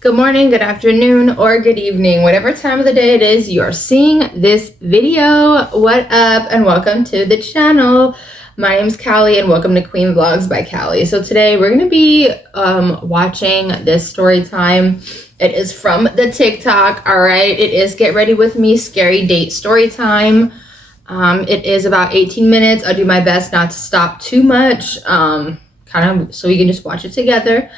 Good morning, good afternoon, or good evening. Whatever time of the day it is you are seeing this video. What up, and welcome to the channel. My name is Callie, and welcome to Queen Vlogz by Callie. So today we're going to be watching this story time. It is from the TikTok, all right? It is Get Ready With Me Scary Date Story Time. It is about 18 minutes. I'll do my best not to stop too much, kind of so we can just watch it together.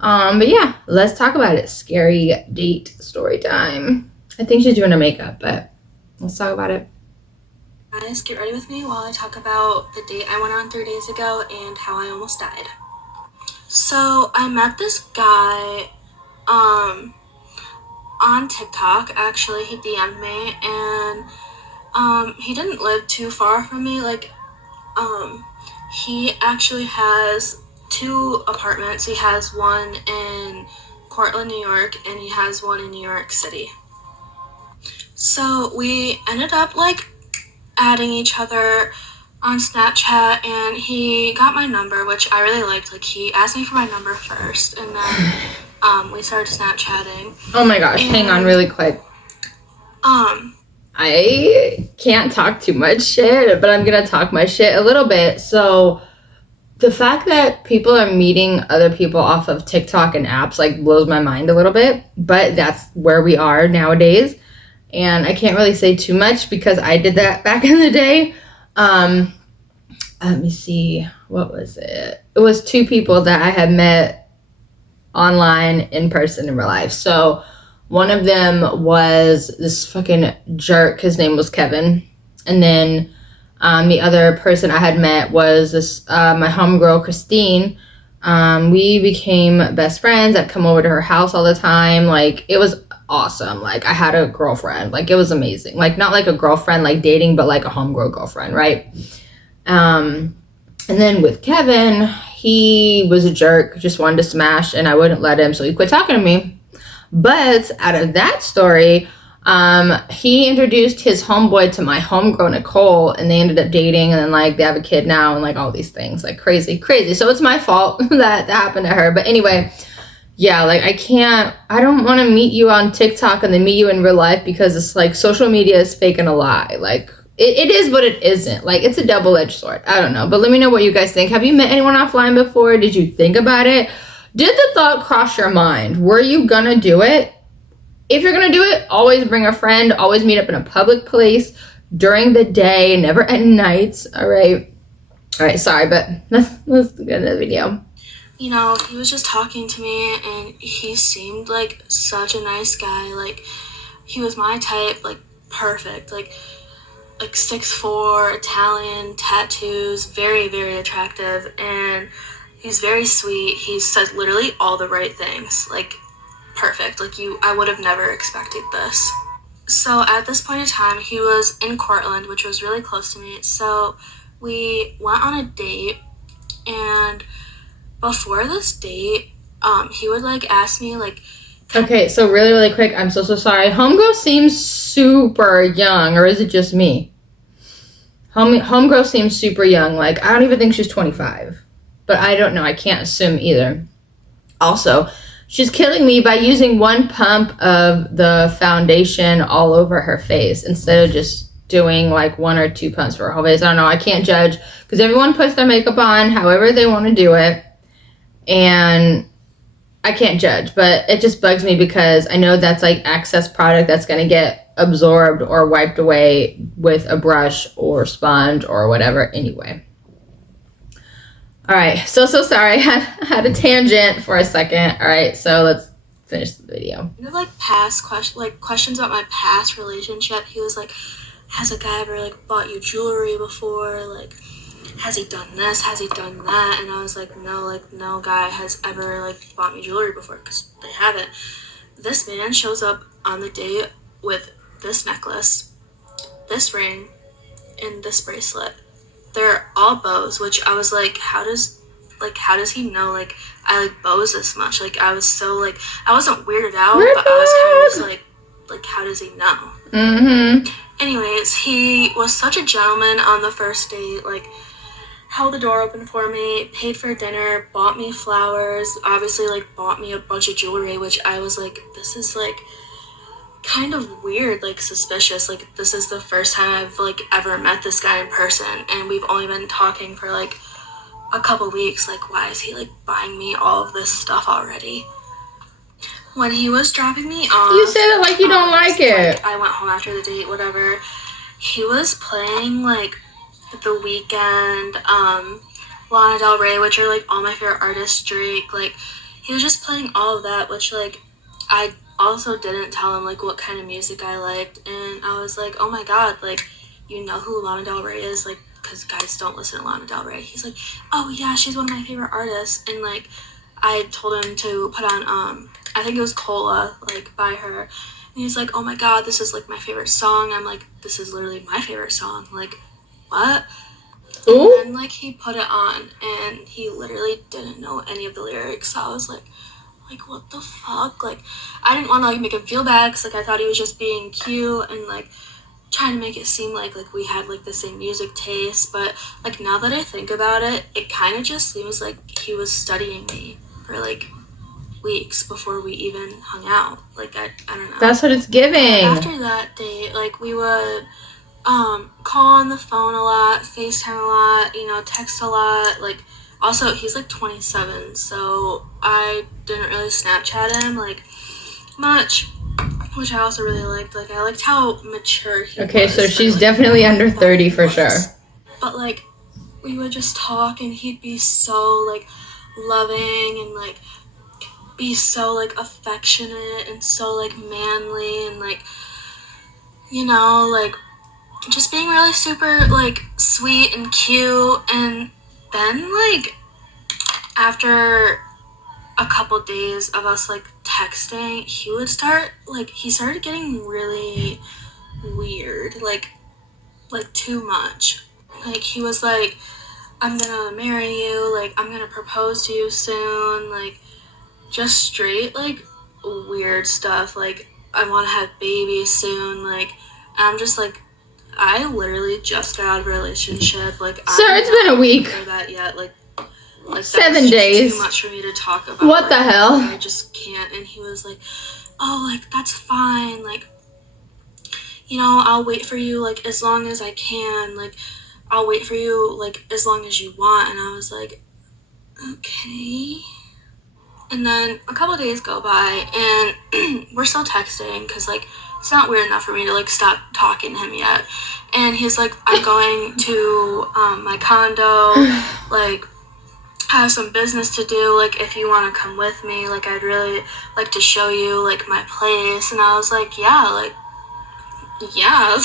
But yeah, let's talk about it. Scary date story time. I think she's doing her makeup, but let's talk about it. Guys, get ready with me while I talk about the date I went on 3 days ago and how I almost died. So I met this guy on TikTok. Actually, he DM'd me, and he didn't live too far from me. He actually has 2 apartments. He has one in Cortland, New York, and he has one in New York City. So we ended up adding each other on Snapchat, and he got my number, which I really liked. He asked me for my number first, and then we started Snapchatting. Oh my gosh, hang on really quick. I can't talk too much shit, but I'm gonna talk my shit a little bit. So the fact that people are meeting other people off of TikTok and apps blows my mind a little bit, but that's where we are nowadays. And I can't really say too much because I did that back in the day. Let me see, what was it? It was 2 people that I had met online, in person, in real life. So one of them was this fucking jerk. His name was Kevin. And then the other person I had met was this my homegirl, Christine. We became best friends. I'd come over to her house all the time. It was awesome. I had a girlfriend. It was amazing. Not a girlfriend dating, but a homegirl girlfriend, right? And then with Kevin, he was a jerk, just wanted to smash, and I wouldn't let him, so he quit talking to me. But out of that story, he introduced his homeboy to my homegirl, Nicole, and they ended up dating, and then they have a kid now, and all these things, crazy. So it's my fault that happened to her. But anyway, yeah, I don't want to meet you on TikTok and then meet you in real life, because it's social media is fake and a lie. It is, but it isn't. It's a double-edged sword. I don't know, but let me know what you guys think. Have you met anyone offline before? Did you think about it? Did the thought cross your mind? Were you gonna do it? If you're gonna do it, always bring a friend. Always meet up in a public place during the day, never at night. All right, sorry, but let's get into the video. You know, he was just talking to me, and he seemed like such a nice guy. He was my type, perfect. 6'4", Italian, tattoos, very, very attractive, and he's very sweet. He said literally all the right things. Perfect. I would have never expected this. So at this point in time, he was in Cortland, which was really close to me. So we went on a date, and before this date, he would ask me Okay, so really quick, I'm so sorry. Homegirl seems super young, or is it just me? Homegirl seems super young. I don't even think she's 25. But I don't know. I can't assume either. Also, she's killing me by using 1 pump of the foundation all over her face instead of just doing 1 or 2 pumps for her whole face. I don't know. I can't judge because everyone puts their makeup on however they want to do it. And I can't judge, but it just bugs me because I know that's excess product that's going to get absorbed or wiped away with a brush or sponge or whatever anyway. All right, so sorry. I had a tangent for a second. All right, so let's finish the video. Past questions about my past relationship. He was has a guy ever bought you jewelry before? Has he done this? Has he done that? And I was no, no guy has ever bought me jewelry before, because they haven't. This man shows up on the date with this necklace, this ring, and this bracelet. They're all bows, which I was how does he know I like bows this much? I was so I wasn't weirded out, but I was kind of just how does he know? Mm-hmm. Anyways, he was such a gentleman on the first date. held the door open for me, paid for dinner, bought me flowers, obviously, like, bought me a bunch of jewelry, which I was like, this is, like, kind of weird, like, suspicious. Like, this is the first time I've, like, ever met this guy in person, and we've only been talking for, like, a couple weeks. Like, why is he, like, buying me all of this stuff already? When he was dropping me off... You said it like you don't like it. Like, I went home after the date, whatever. He was playing, like, The Weeknd, Lana Del Rey, which are, like, all my favorite artists, Drake. Like, he was just playing all of that, which, like, I also didn't tell him, like, what kind of music I liked. And I was like, oh my god, like, you know who Lana Del Rey is? Like, because guys don't listen to Lana Del Rey. He's like, oh yeah, she's one of my favorite artists. And, like, I told him to put on, I think it was Cola, like, by her. And he's like, oh my god, this is, like, my favorite song. I'm like, this is literally my favorite song. Like, what? Ooh. And then, like, he put it on, and he literally didn't know any of the lyrics. So I was like, what the fuck? Like, I didn't want to, like, make him feel bad, because, like, I thought he was just being cute and, like, trying to make it seem like we had, like, the same music taste. But, like, now that I think about it, it kind of just seems like he was studying me for, like, weeks before we even hung out. Like, I don't know. That's what it's giving. After that date, like, we would call on the phone a lot, FaceTime a lot, you know, text a lot. Like, also, he's, like, 27, so I didn't really Snapchat him, like, much, which I also really liked. Like, I liked how mature he was. Okay, so she's definitely under 30 for sure. But, like, we would just talk, and he'd be so, like, loving, and, like, be so, like, affectionate, and so, like, manly, and, like, you know, like, just being really super, like, sweet and cute. And then, like, after a couple days of us, like, texting, he started getting really weird, like too much. Like, he was like, I'm gonna marry you, like, I'm gonna propose to you soon, like, just straight, like, weird stuff, like, I want to have babies soon, like, I'm just like, I literally just got out of a relationship, like, Sir, it's been a week. For that yet, like 7 days. Too much for me to talk about. What like, the hell? I just can't. And he was like, oh, like, that's fine, like, you know, I'll wait for you, like, as long as I can, like, I'll wait for you, like, as long as you want. And I was like, okay. And then a couple days go by, and we're still texting, because, like, it's not weird enough for me to, like, stop talking to him yet. And he's like, I'm going to my condo, like, I have some business to do, like, if you want to come with me, like, I'd really like to show you, like, my place. And I was like, yeah, like, yeah.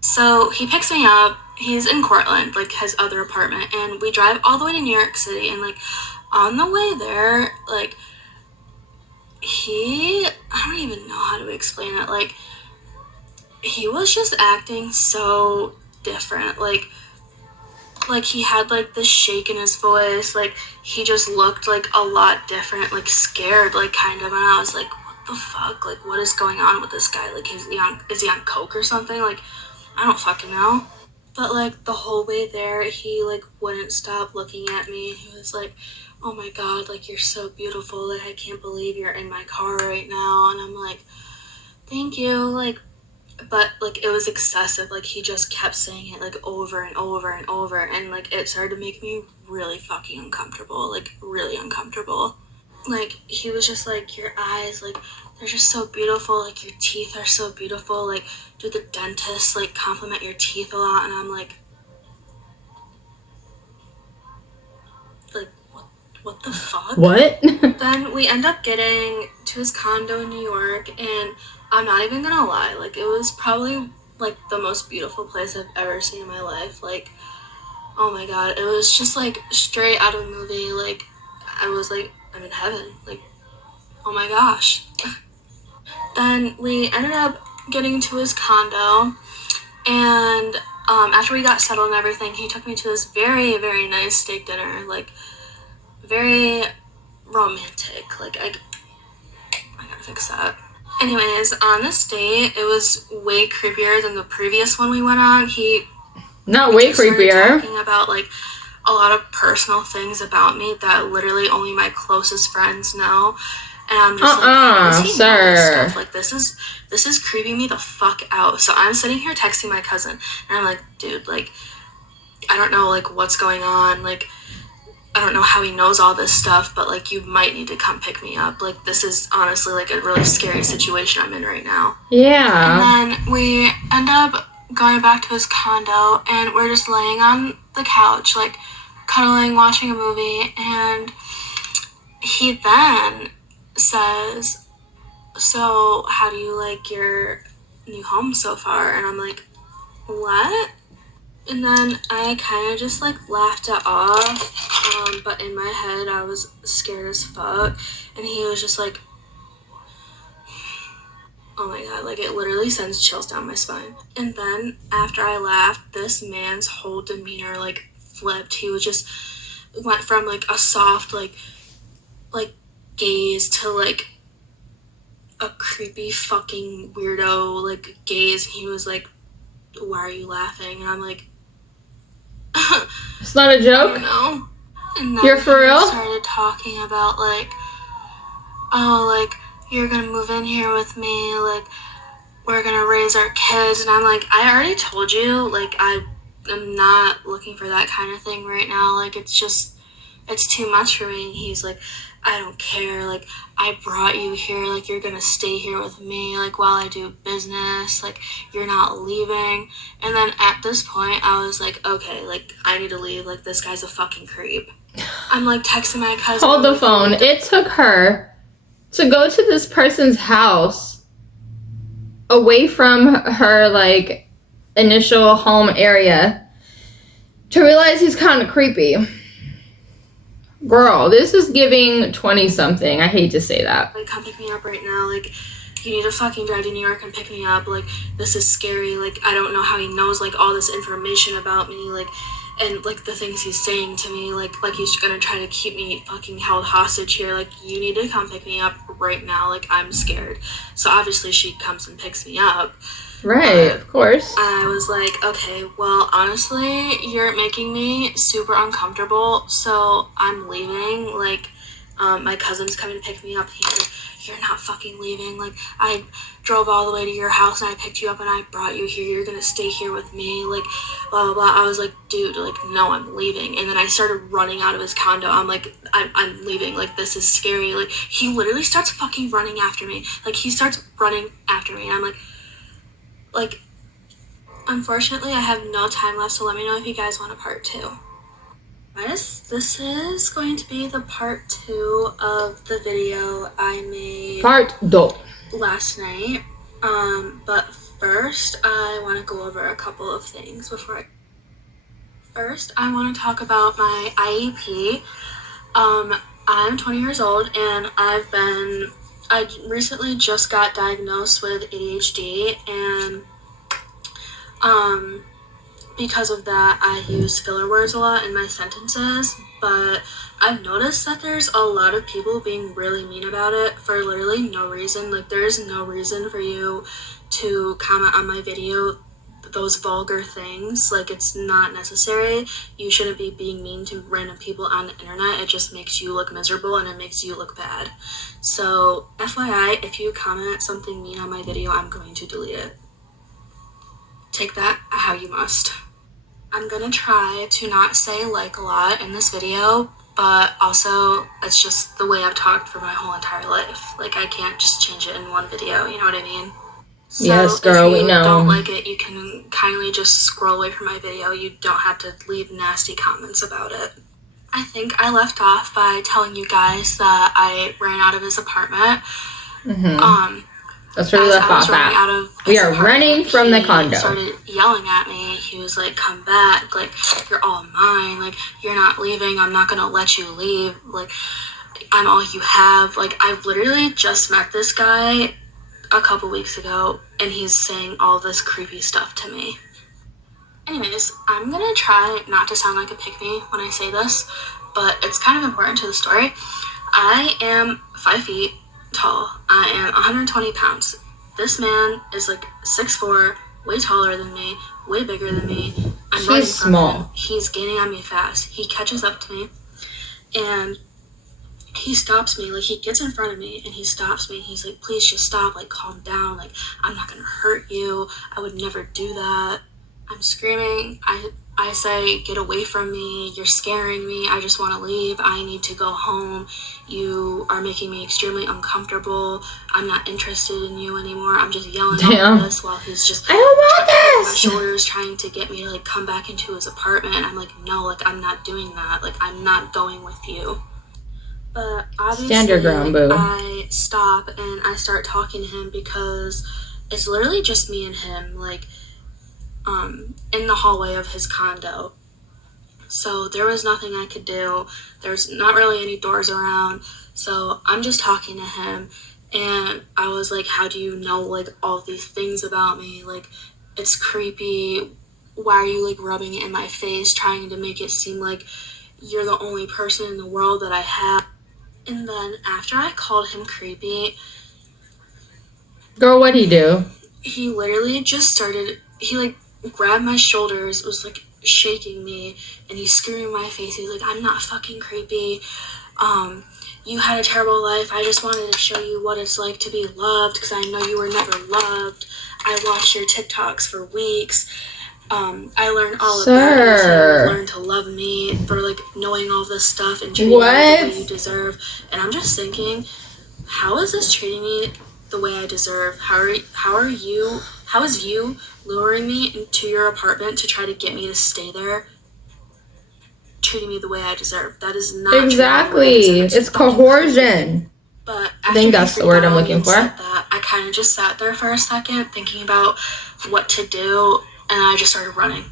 So he picks me up, he's in Cortland, like, his other apartment, and we drive all the way to New York City. And, like, on the way there, like, I don't even know how to explain it, like, he was just acting so different, like, he had, like, this shake in his voice, like, he just looked, like, a lot different, like, scared, like, kind of. And I was like, what the fuck, like, what is going on with this guy? Like, is he on coke or something? Like, I don't fucking know. But, like, the whole way there, he, like, wouldn't stop looking at me. He was like, oh my god, like, you're so beautiful, like, I can't believe you're in my car right now. And I'm like, thank you, like, but, like, it was excessive. Like, he just kept saying it, like, over and over and over, and, like, it started to make me really fucking uncomfortable, like, really uncomfortable. Like, he was just like, your eyes, like, they're just so beautiful, like, your teeth are so beautiful, like, do the dentist, like, compliment your teeth a lot? And I'm like, what the fuck? What? Then we end up getting to his condo in New York, and I'm not even gonna lie, like, it was probably, like, the most beautiful place I've ever seen in my life. Like, oh my god, it was just, like, straight out of a movie. Like, I was like, I'm in heaven, like, oh my gosh. Then we ended up getting to his condo, and after we got settled and everything, he took me to this very, very nice steak dinner, like, very romantic. Like, I gotta fix that. Anyways, on this date, it was way creepier than the previous one we went on. Not way creepier. Talking about, like, a lot of personal things about me that literally only my closest friends know. And I'm just like, how does he know this stuff? Like, this is creeping me the fuck out. So I'm sitting here texting my cousin, and I'm like, dude, like, I don't know, like, what's going on. Like, I don't know how he knows all this stuff, but, like, you might need to come pick me up. Like, this is honestly, like, a really scary situation I'm in right now. Yeah. And then we end up going back to his condo, and we're just laying on the couch, like, cuddling, watching a movie, and he then says, so how do you like your new home so far? And I'm like, what? And then I kind of just like laughed it off, but in my head I was scared as fuck. And he was just like, oh my god, like it literally sends chills down my spine. And then after I laughed, this man's whole demeanor like flipped. He was just went from like a soft like gaze to like a creepy fucking weirdo like gaze. He was like, why are you laughing? And I'm like, it's not a joke. No. And then you're for real? Started talking about like, oh, like you're gonna move in here with me, like we're gonna raise our kids. And I'm like, I already told you, like I'm not looking for that kind of thing right now. Like it's too much for me. And he's like, I don't care, like I brought you here, like you're gonna stay here with me, like while I do business, like you're not leaving. And then at this point I was like, okay, like I need to leave, like this guy's a fucking creep. I'm like texting my cousin. Hold the phone. It took her to go to this person's house away from her like initial home area to realize he's kind of creepy. Girl, this is giving 20-something. I hate to say that. Like, come pick me up right now. Like, you need to fucking drive to New York and pick me up. Like, this is scary. Like, I don't know how he knows, like, all this information about me. Like, and, like, the things he's saying to me. Like he's gonna try to keep me fucking held hostage here. Like, you need to come pick me up right now. Like, I'm scared. So, obviously, she comes and picks me up. Right, of course. I was like, okay, well, honestly, you're making me super uncomfortable, so I'm leaving. Like, my cousin's coming to pick me up. He's like, you're not fucking leaving. Like, I drove all the way to your house and I picked you up and I brought you here. You're gonna stay here with me. Like, blah, blah, blah. I was like, dude, like, no, I'm leaving. And then I started running out of his condo. I'm like, I'm leaving. Like, this is scary. Like, he literally starts fucking running after me. Like, he starts running after me. And I'm like, unfortunately, I have no time left, so let me know if you guys want a part 2. Guys, this is going to be the part 2 of the video I made part 2 last night. But first, I want to go over a couple of things First, I want to talk about my IEP. I'm 20 years old, and I recently just got diagnosed with ADHD, and because of that, I use filler words a lot in my sentences, but I've noticed that there's a lot of people being really mean about it for literally no reason. Like, there's no reason for you to comment on my video those vulgar things. Like, it's not necessary. You shouldn't be being mean to random people on the internet. It just makes you look miserable and it makes you look bad. So FYI, if you comment something mean on my video, I'm going to delete it. Take that how you must. I'm gonna try to not say like a lot in this video, but also it's just the way I've talked for my whole entire life. Like, I can't just change it in one video, you know what I mean? So yes, girl, we know. If you don't like it, you can kindly just scroll away from my video. You don't have to leave nasty comments about it. I think I left off by telling you guys that I ran out of his apartment. Mm-hmm. That's where we left off at. We are running from the condo. He started yelling at me. He was like, come back. Like, you're all mine. Like, you're not leaving. I'm not going to let you leave. Like, I'm all you have. Like, I've literally just met this guy a couple weeks ago, and he's saying all this creepy stuff to me. Anyways, I'm gonna try not to sound like a pick-me when I say this, but it's kind of important to the story. I am 5 feet tall. I am 120 pounds. This man is like 6'4", way taller than me, way bigger than me. I'm He's running from small. him. He's gaining on me fast. He catches up to me, and he stops me. Like, he gets in front of me, and he stops me. He's like, please just stop. Like, calm down. Like, I'm not gonna hurt you. I would never do that. I'm screaming. I say, get away from me. You're scaring me. I just want to leave. I need to go home. You are making me extremely uncomfortable. I'm not interested in you anymore. I'm just yelling all this while he's just I don't want my this. shoulders, trying to get me to like come back into his apartment. And I'm like, no, like I'm not doing that. Like I'm not going with you. But obviously, Stand your ground, boo. I stop and I start talking to him because it's literally just me and him. Like, in the hallway of his condo. So there was nothing I could do. There's not really any doors around. So I'm just talking to him. And I was like, how do you know like all these things about me? Like, it's creepy. Why are you like rubbing it in my face, trying to make it seem like you're the only person in the world that I have? And then after I called him creepy, girl, what'd he do? He literally just started, he like grabbed my shoulders, was like shaking me, and he's screaming in my face. He's like, I'm not fucking creepy. You had a terrible life. I just wanted to show you what it's like to be loved because I know you were never loved. I watched your TikToks for weeks. I learned all about you, so you learn to love me for like knowing all this stuff and treating me the way you deserve. And I'm just thinking, how is this treating me the way I deserve? How is you luring me into your apartment to try to get me to stay there treating me the way I deserve? That is not exactly. It's coercion. But I think that's the word I'm looking for. That, I kind of just sat there for a second thinking about what to do, and I just started running.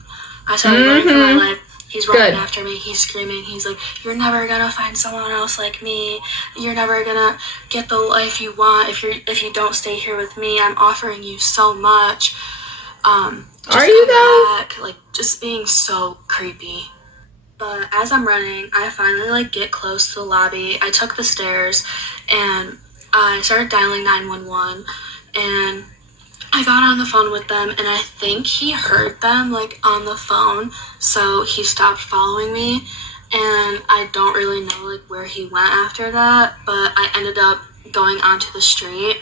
I started running for my life. He's running after me. He's screaming. He's like, you're never gonna find someone else like me. You're never gonna get the life you want if you don't stay here with me. I'm offering you so much. Are you though? Like, just being so creepy. But as I'm running, I finally like get close to the lobby. I took the stairs and I started dialing 911, and I got on the phone with them, and I think he heard them like on the phone, so he stopped following me, and I don't really know like where he went after that, but I ended up going onto the street,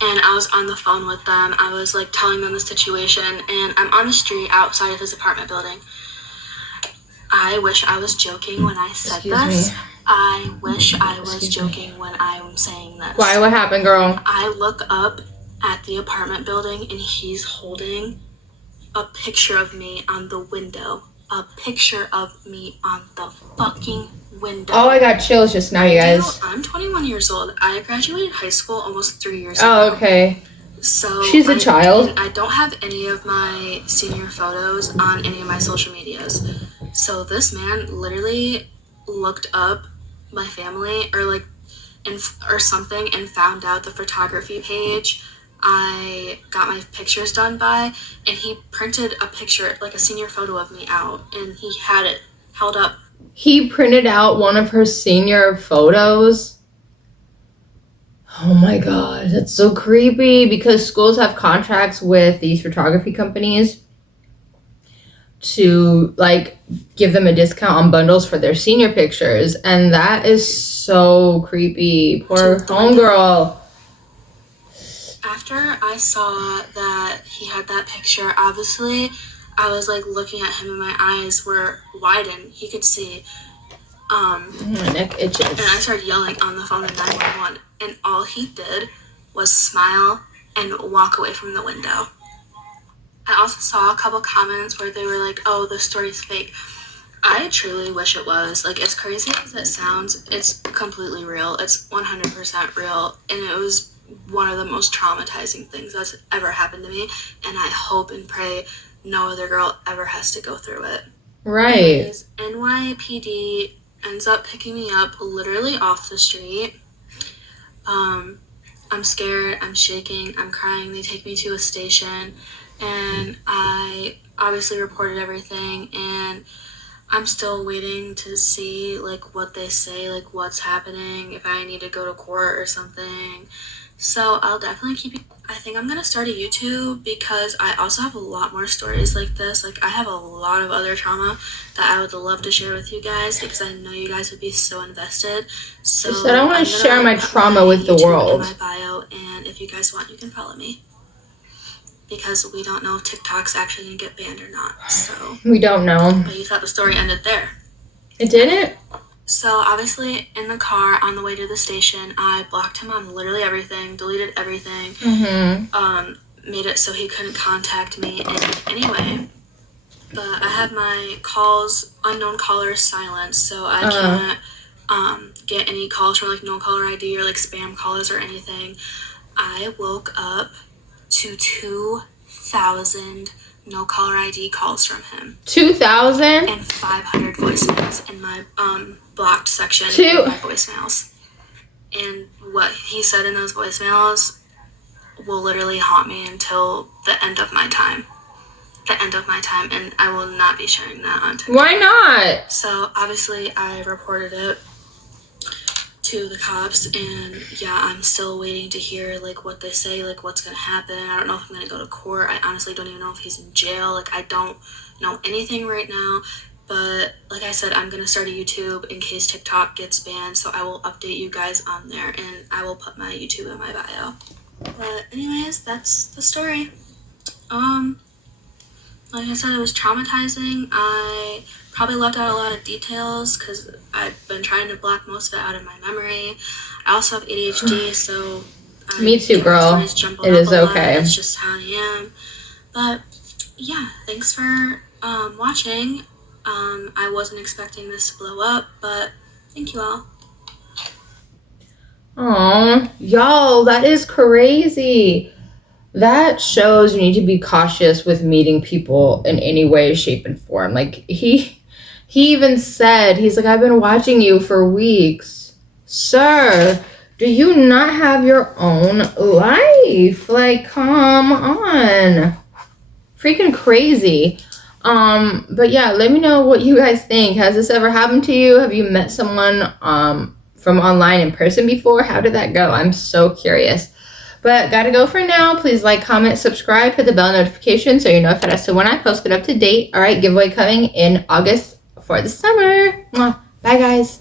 and I was on the phone with them. I was like telling them the situation, and I'm on the street outside of his apartment building. I wish I was joking when I said this. I wish I was joking when I'm saying this. Why? What happened, girl? I look up at the apartment building, and he's holding a picture of me on the window. A picture of me on the fucking window. Oh, I got chills just now, you guys. I'm 21 years old. I graduated high school almost 3 years ago. Oh, okay. So she's a child. I don't have any of my senior photos on any of my social medias. So this man literally looked up my family or something and found out the photography page I got my pictures done by, and he printed a picture, like a senior photo of me out, and he had it held up. He printed out one of her senior photos? Oh my god, that's so creepy, because schools have contracts with these photography companies to like give them a discount on bundles for their senior pictures, and that is so creepy. Poor homegirl. After I saw that he had that picture, obviously I was like looking at him and my eyes were widened. He could see. My neck itches. And I started yelling on the phone to 911, and all he did was smile and walk away from the window. I also saw a couple comments where they were like, oh, the story's fake. I truly wish it was. Like, as crazy as it sounds, it's completely real. It's 100% real, and it was one of the most traumatizing things that's ever happened to me, and I hope and pray no other girl ever has to go through it. Right. Anyways, NYPD ends up picking me up literally off the street. I'm scared, I'm shaking, I'm crying. They take me to a station, and I obviously reported everything, and I'm still waiting to see like what they say, like what's happening, if I need to go to court or something. So I'll definitely keep you. I think I'm gonna start a YouTube because I also have a lot more stories like this. Like, I have a lot of other trauma that I would love to share with you guys because I know you guys would be so invested. So I said I want to share my put trauma with the YouTube world. in my bio, and if you guys want, you can follow me because we don't know if TikTok's actually gonna get banned or not. So We don't know. But you thought the story ended there. It didn't? So obviously in the car on the way to the station, I blocked him on literally everything, deleted everything, made it so he couldn't contact me in any way. But I have my calls, unknown callers silenced, so I can't get any calls from like no caller ID or like spam callers or anything. I woke up to 2,000 no caller ID calls from him. 2,000? And 500 voicemails in my blocked section of my voicemails. And what he said in those voicemails will literally haunt me until the end of my time. The end of my time, and I will not be sharing that on TikTok. Why not? So obviously I reported it to the cops, and yeah, I'm still waiting to hear like what they say, like what's gonna happen. I don't know if I'm gonna go to court. I honestly don't even know if he's in jail. Like, I don't know anything right now. But like I said, I'm gonna start a YouTube in case TikTok gets banned, so I will update you guys on there, and I will put my YouTube in my bio. But anyways, that's the story. Like I said, it was traumatizing. I probably left out a lot of details because I've been trying to block most of it out of my memory. I also have ADHD, so Me too, girl. It is okay. It's just how I am. But yeah, thanks for watching. I wasn't expecting this to blow up, but thank you all. Oh, y'all, that is crazy. That shows you need to be cautious with meeting people in any way, shape, and form. Like, he even said, he's like, I've been watching you for weeks. Sir, do you not have your own life? Like, come on. Freaking crazy. But yeah, let me know what you guys think. Has this ever happened to you? Have you met someone from online in person before? How did that go? I'm so curious. But gotta go for now. Please like, comment, subscribe, hit the bell notification so you're notified as to when I post it up to date. All right, giveaway coming in August for the summer. Mwah. Bye, guys.